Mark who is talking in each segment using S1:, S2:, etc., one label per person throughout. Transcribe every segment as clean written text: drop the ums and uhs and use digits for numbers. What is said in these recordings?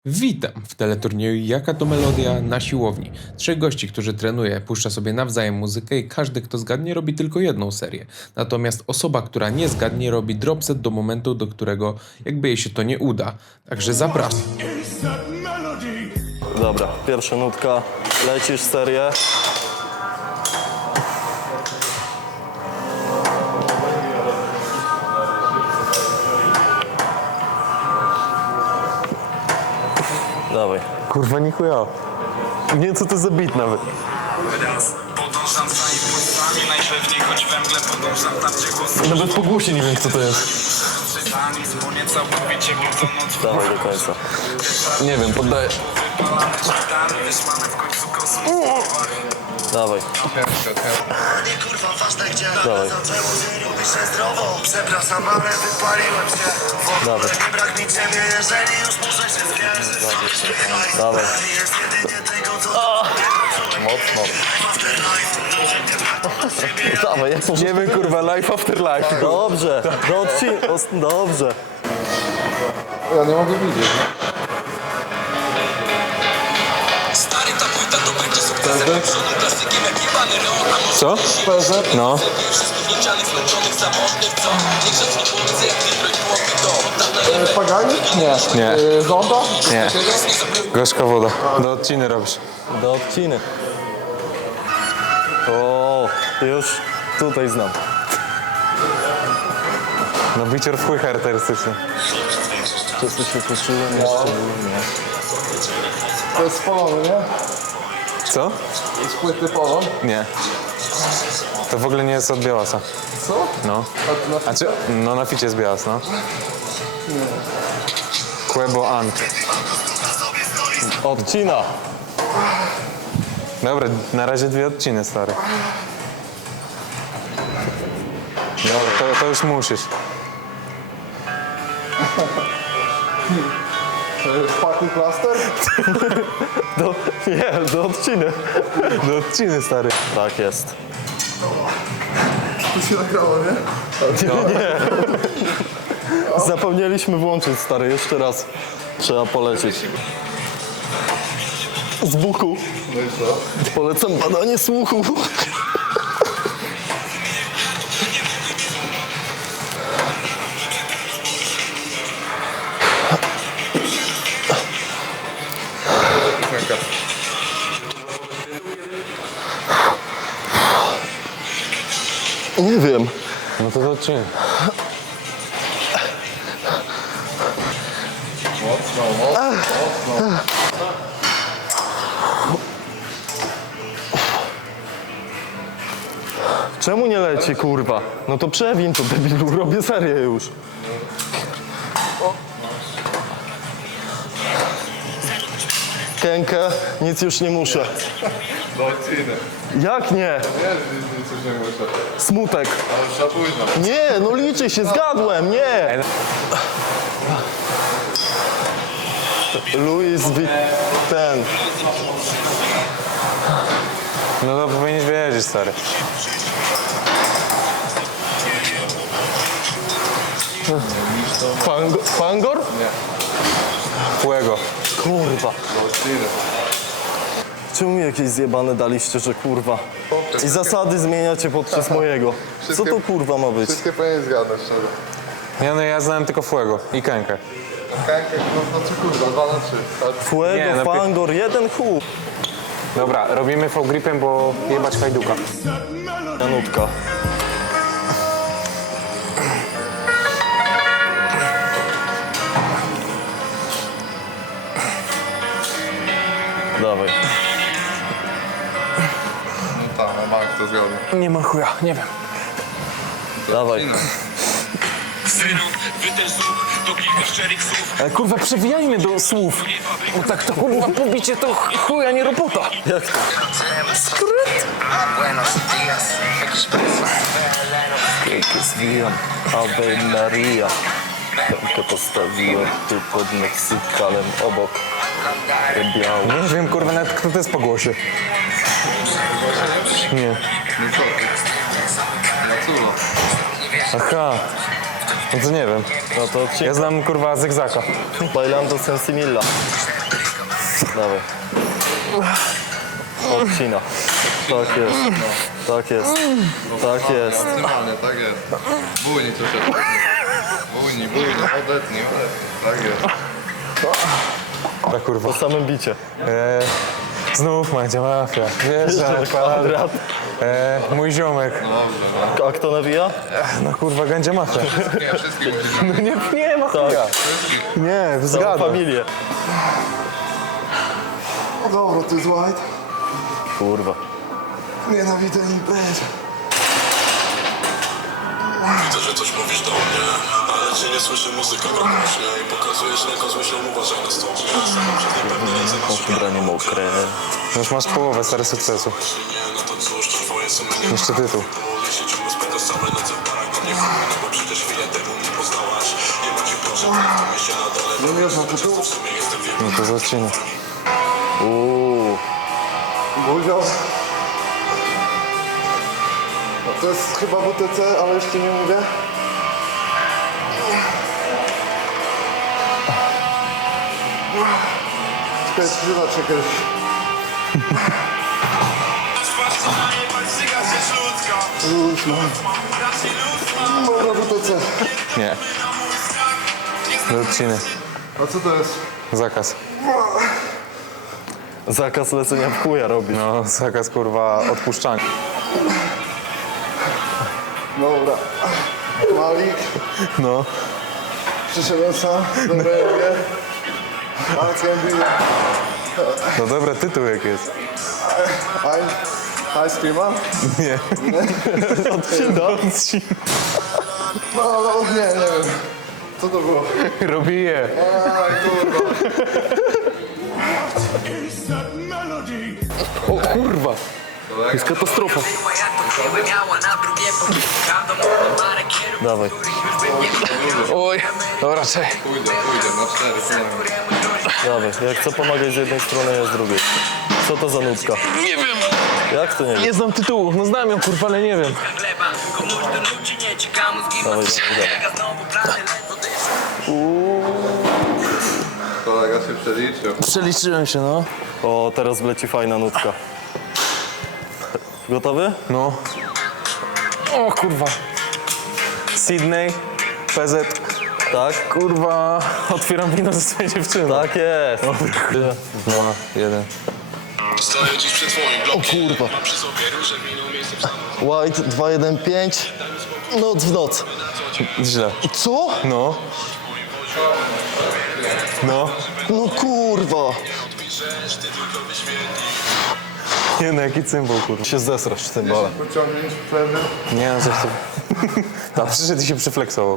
S1: Witam w teleturnieju Jaka to melodia na siłowni. Trzech gości, którzy trenuje, puszcza sobie nawzajem muzykę i każdy, kto zgadnie, robi tylko jedną serię. Natomiast osoba, która nie zgadnie, robi dropset do momentu, do którego jakby jej się to nie uda. Także zapraszam.
S2: Dobra, pierwsza nutka, lecisz serię. Dawaj.
S3: Kurwa, nie chuja. Nie wiem, co to za beat nawet.
S4: Podążam za impulsami, najpewniej choć we mgle podążam tam, gdzie głos
S3: Nawet po głosie nie wiem, kto to jest.
S4: krzyżami, spłonie całkowicie głuconoc.
S2: Dawaj do końca.
S3: Nie wiem, poddaję.
S4: Wypalamy szatany, wyszłamy w końcu kosmos.
S2: Dawaj.
S5: Nie kurwa ważne gdzie
S2: Dawaj.
S5: zaczęło się robi się zdrowo. Przepraszam, ale wypaliłem się. W ogóle
S2: Dawaj.
S5: nie braknie ciebie, jeżeli już muszę się zwierzyć.
S2: Dawaj.
S5: Jest jedynie tego co
S2: Mocno. Dawaj, jak
S3: Nie wiem, kurwa, life after life.
S2: Dobrze, do dobrze.
S3: Ja nie mogę widzieć.
S4: Stary, ta płyta to będzie sukcesem, przodu klasykiem jak jebany rok.
S3: Co? No.
S4: Wszystkich niecianych, zmęczonych, zamożnych, co? Niech zacznij policja jak Detroit chłopy to.
S6: Pagani? Nie.
S3: Nie.
S6: Zonda?
S3: Nie. Gorzka woda. Do odciny robisz.
S2: Do odciny. O, już tutaj znam.
S3: No bicior w chuj charakterystyczny.
S2: Czasy się poczułem jeszcze.
S6: To jest polon, nie?
S3: Co?
S6: Z płyty polon.
S3: Nie. To w ogóle nie jest od Białasa.
S6: Co?
S3: No.
S6: A to na
S3: A czy? No na ficie jest Białas, no. Quebo Ant.
S2: Odcina.
S3: Dobra, na razie dwie odciny, stary. Dobra, to już musisz.
S6: to jest fucking cluster?
S2: Do odciny.
S3: Do odciny, stary.
S2: Tak jest.
S6: To się nagrało, nie?
S2: Zapomnieliśmy włączyć, stary, jeszcze raz. Trzeba polecieć. Z buku.
S6: No i co?
S2: Polecam badanie słuchu. Nie wiem.
S3: No to do odciny.
S2: Czemu nie leci, kurwa? No to przewin to, debilu, robię serię już. Kękę, nic już nie muszę.
S6: Do odciny.
S2: Jak nie?
S6: Nie, coś nie muszę.
S2: Smutek.
S6: Ale za późno.
S2: Nie, no liczy się, zgadłem, nie. Louis ten.
S3: No to powinieneś wiedzieć, stary.
S2: Fangor?
S3: Fuego.
S2: Kurwa.
S6: Do odciny.
S2: Czemu mi jakieś zjebane daliście, że kurwa? I zasady zmieniacie podczas mojego. Co to kurwa ma być?
S6: Wszystkie powinien zgadnąć, szczerze.
S3: Nie, no ja znałem tylko Fuego i Kękę.
S6: Kękę, no co kurwa, 2 na 3. Tak?
S2: Fuego,
S3: Nie, no
S2: Fangor, jeden chuj.
S3: Dobra, robimy V-gripem, bo jebać hajduka.
S2: Janutka. Dawaj.
S6: No tak, na bank to zgadnę.
S3: Nie ma chuja, nie wiem.
S2: Dawaj.
S4: Synu, wy też zrób to kilka szczerych słów.
S3: Ale kurwa, przewijajmy do słów. Bo tak to kurwa pobicie to chuja, nie robota.
S2: Skryt.
S5: Buenos días.
S2: Pięknie zwijam, Ave Maria. Piątkę postawiłem tu pod Meksykalem obok. Biały.
S3: Nie wiem, kurwa, nawet kto to jest po głosie. Nie.
S6: No co? Na culo.
S3: Aha. No to nie wiem.
S2: No to odcinek.
S3: Ja znam kurwa zygzaka.
S2: Bailando Sensimilla. Dawaj. Odcina. Tak jest. Tak jest. Tak jest.
S6: Maksymalnie, tak jest. Bujni troszeczkę. Bujni, odetnij. Tak jest.
S3: Tak kurwa.
S2: Po samym bicie.
S3: Znów Mandzia Mafia. Wiesz, że
S2: Kwadrat.
S3: mój ziomek.
S2: A kto nawija?
S3: No kurwa, Gandzia Mafia.
S6: Nie, wszystkich musimy.
S3: Nie ma chuja. Nie,
S2: Całą
S3: zgadzam.
S2: familię.
S6: Dobra, to jest white.
S2: Kurwa.
S6: Nienawidzę imprez.
S7: Widzę, że coś mówisz do mnie, ale cię nie słyszy, muzyka gra głośno i pokazujesz ręką z myślą, uważaj na stopnie. Sam przez niepewne ręce masz
S2: Ubranie mokre.
S3: Już masz połowę stary sukcesu.
S7: nie, no to cóż, to twoje sumienie.
S3: Jeszcze tytuł.
S7: Jeśli ciągle spędzasz całe noce w barach, to nie chuj, no bo przecież chwilę temu nie poznałaś. Nie ma ci proszę, w tym mieście na dole.
S6: No nie znam tytułu.
S7: W sumie jestem wiem.
S3: No to z odcinek.
S6: Buzio. No to jest chyba WTC, ale jeszcze nie mówię. Czekaj, chwila, czekaj. Luźno. Dobra, WTC.
S3: Nie. Z odcinek.
S6: A co to jest?
S3: Zakaz.
S2: Zakaz lecenia w chuja robisz.
S3: No, zakaz kurwa odpuszczania.
S6: Dobra. Malik.
S3: No.
S6: Przyszedłem sam. Dobra, mówię. Ale co mówię?
S3: No dobra, tytuł jak jest.
S6: Ice creama?
S3: Nie.
S2: Odcina.
S6: No, nie wiem. Co to było?
S3: Robi je.
S6: Aj, kurwa.
S3: O kurwa. Jest katastrofa.
S2: Dawaj.
S3: Oj. Dobra, czekaj.
S6: Pójdę, na 4, pomagam.
S2: Dawaj. Jak co pomagać z jednej strony, ja z drugiej. Co to za nutka?
S3: Nie wiem.
S2: Jak to nie wiesz?
S3: Nie znam tytułu. No znam ją kurwa, ale nie wiem.
S2: Dawaj, dawaj.
S6: Kolega się przeliczył.
S3: Przeliczyłem się, no.
S2: O, teraz wleci fajna nutka. Gotowy?
S3: No. O kurwa. Sydney. PZ.
S2: Tak?
S3: Kurwa. Otwieram wino ze swoją dziewczyną.
S2: Tak jest.
S3: 2, 1.
S7: Stoję dziś przy twoim blokiem.
S2: O kurwa.
S7: Mam przy sobie róże, wino, miejsce w samochodzie.
S2: White 215. Noc w noc.
S3: Źle.
S2: Co?
S3: No. No.
S2: No kurwa.
S3: Nie no, jaki cymbał, kurwa.
S2: Się zesrasz w tym bale.
S6: Pociągniesz pewny.
S3: Nie no, coś tu... Ta przyszedł i się przyfleksował.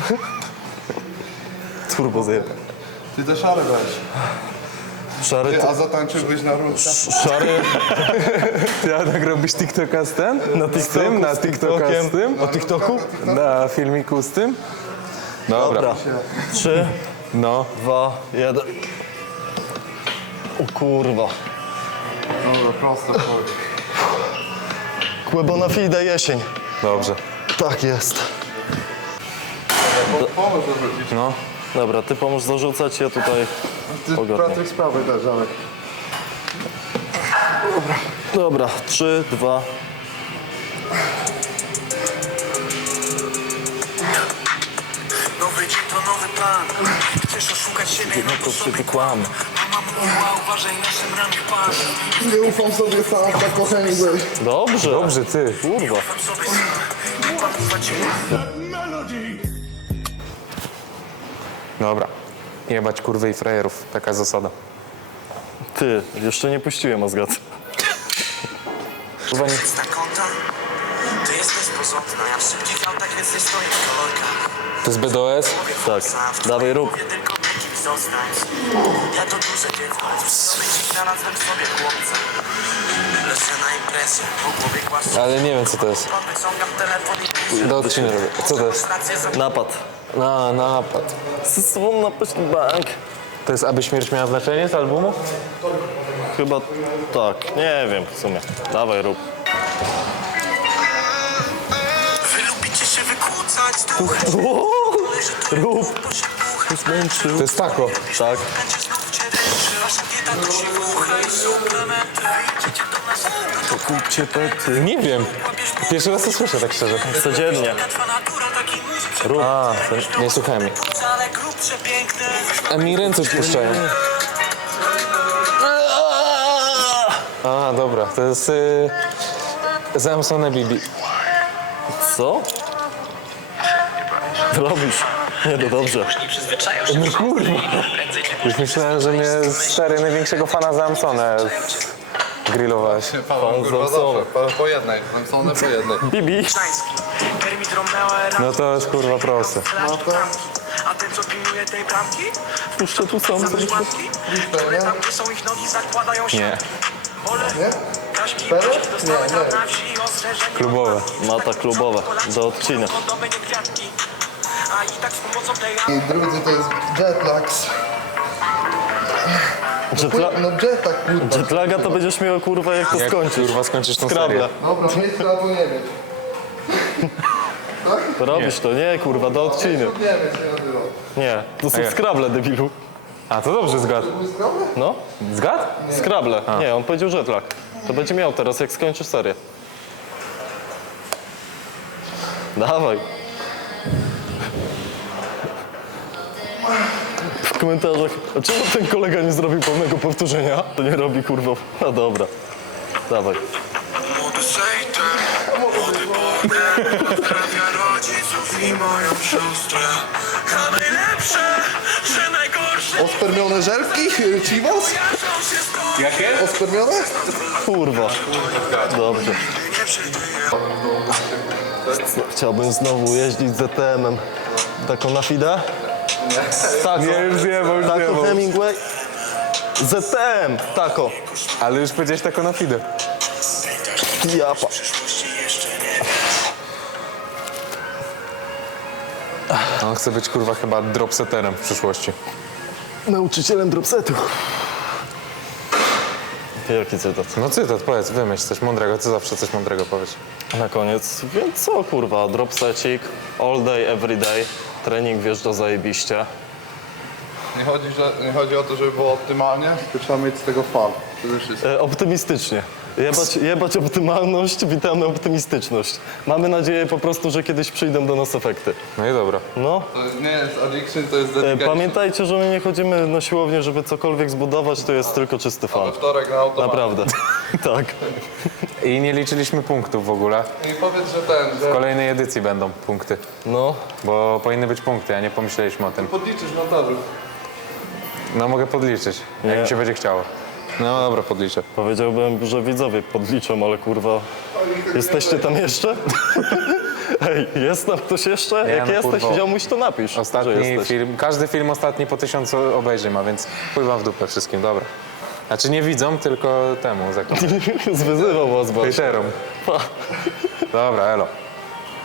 S2: Turbo zjebę.
S6: Ty te szary weź.
S2: Szary
S6: Ty,
S2: to...
S6: a zatańczyłbyś na rurce?
S2: Szary...
S3: Ty, a tak robisz TikToka z tym?
S2: Na
S3: Z tym? Na TikToka z tym?
S2: O TikToku?
S3: Na filmiku z tym? Dobra.
S2: Dobra. 3,
S3: No.
S2: 2, 1. O kurwa.
S6: Dobra, prosto chodź.
S2: Kłębona fide jesień.
S3: Dobrze.
S2: Tak jest.
S6: Pomóż dorzucić.
S3: No.
S2: Dobra, ty pomóż zarzucać, ja tutaj...
S6: Ty
S2: Ogarnę.
S6: pracuj sprawy też, ale...
S2: Dobra, 3, 2...
S5: Nowy dzień to nowy plan. Chcesz oszukać siebie, no to sobie kłam. Mama mówiła, uważaj na szemranych pan.
S6: Nie ufam sobie sam, tak kochani byłeś.
S2: Dobrze.
S3: Dobrze, ty.
S2: Kurwa.
S5: Sobie sam, pan ufać się.
S3: Dobra. Jebać kurwy i frajerów. Taka zasada.
S2: Ty, jeszcze nie puściłem Azgat.
S3: Kurwa nie...
S5: Ta konta, ty jesteś porządna. Ja w szybkich autach, więc nie stoję w kolorkach.
S3: To jest BDOS?
S2: Tak, dawaj rób.
S5: Mówię tylko takim zostać. Ja to duże dziecko, lecz sobie dziś znalazłem sobie chłopca. Lecę na imprezie, po głowie głaszczę.
S3: Ale nie wiem co to jest.
S5: Wyciągam telefon i
S3: Do odciny robię. Co to jest?
S5: stację za...
S2: Napad.
S3: Napad.
S2: Słon napaść bank.
S3: To jest Aby śmierć miała znaczenie z albumu?
S2: Chyba tak, nie wiem w sumie. Dawaj rób.
S5: Wy lubicie się wykłócać,
S2: Rób. Zmęczył.
S3: To jest taco.
S2: Tak. To kupcie pety.
S3: Nie wiem. Pierwszy raz to słyszę, tak szczerze.
S2: Codziennie. Rób.
S3: A, to nie słuchałem mnie. A mi ręce spuszczają. A, dobra, to jest zamsone Bibi.
S2: Co? Robisz? Nie, no dobrze.
S3: No kurwa. Już myślałem, że mnie stary największego fana Zamsone grillowałeś.
S6: Paweł, kurwa,
S2: Zamsone.
S6: zawsze. Po jednej. Zamsone po jednej.
S2: Bibi.
S3: No to jest kurwa proste.
S5: A ten co pilnuje tej bramki?
S2: Puszczę tu sam.
S5: Zamyśl matki? Które tam gdzie są ich nogi zakładają się.
S3: Nie.
S5: Nie? Na wsi ostrzeżenie.
S3: Klubowe.
S2: Mata klubowe. Do odcina.
S5: Kondomy, nie kwiatki. A i tak z pomocą tej
S6: I drudzy to jest jetlag. No jetlag, kurwa.
S2: Jetlaga to będziesz miał kurwa jak to
S3: Jak
S2: skończysz.
S3: kurwa skończysz tą
S2: Skrable.
S3: serię?
S6: Dobra, mieć albo nie mieć.
S2: To robisz to, nie kurwa, do odciny.
S6: Nie mieć, nie nazywał.
S2: Nie, to są
S3: jak?
S2: skrable, debilu.
S3: A to dobrze zgadł.
S2: No,
S3: Zgadł?
S2: skrable. Nie, on powiedział jetlag. To będzie miał teraz, jak skończysz serię. Dawaj. W komentarzach, a czemu ten kolega nie zrobił pełnego powtórzenia? To nie robi, kurwa. No dobra. Dawaj.
S5: młody sejter, młody border. Pozdrawia rodziców i moją siostrę. A najlepsze, że najgorsze.
S6: Ospermione żelki? Chivas?
S5: Jakie?
S6: Ospermione?
S2: Kurwa. Dobrze. Chciałbym znowu jeździć ZTM-em. Taką na fidę? Tako.
S3: Nie, już zjebał, już
S2: Tako
S3: zjebał.
S2: Hemingway. ZTM, tako.
S3: Ale już powiedziałeś taką na fidę.
S2: Japa.
S3: On chce być kurwa chyba dropsetterem w przyszłości.
S2: Nauczycielem dropsetu. Jaki cytat?
S3: No cytat, powiedz, wymyśl coś mądrego, ty zawsze coś mądrego powiedz.
S2: Na koniec, więc co kurwa, dropsecik, all day, every day. Trening wjeżdża zajebiście.
S6: Nie chodzi o to, żeby było optymalnie, tylko trzeba mieć z tego fan. Przede wszystkim.
S2: Optymistycznie. Jebać optymalność, witamy optymistyczność. Mamy nadzieję po prostu, że kiedyś przyjdą do nas efekty.
S3: No i dobra.
S2: No,
S6: To nie jest addiction, to jest dedication.
S2: pamiętajcie, że my nie chodzimy na siłownię, żeby cokolwiek zbudować, to jest tylko czysty fan.
S6: We wtorek na automat.
S2: Naprawdę. Tak.
S3: I nie liczyliśmy punktów w ogóle.
S6: I powiedz, że
S3: W kolejnej edycji będą punkty.
S2: No,
S3: Bo powinny być punkty, a nie pomyśleliśmy o tym.
S6: podliczysz w montażu.
S3: No mogę podliczyć, jak
S2: Nie.
S3: mi się będzie chciało. No dobra, podliczę.
S2: powiedziałbym, że widzowie podliczą, ale kurwa, jesteście tam jeszcze? Ej, jest tam ktoś jeszcze?
S3: Nie,
S2: Jak
S3: no,
S2: jesteś,
S3: kurwa.
S2: ziomuś, to napisz, że
S3: Ostatni
S2: jesteś.
S3: film, każdy film ostatni po 1000 obejrzeń ma, więc pływam w dupę wszystkim, dobra. Znaczy nie widzą, tylko temu zakończę.
S2: Zwyzywał was, bo.
S3: Hejterom. Dobra, elo.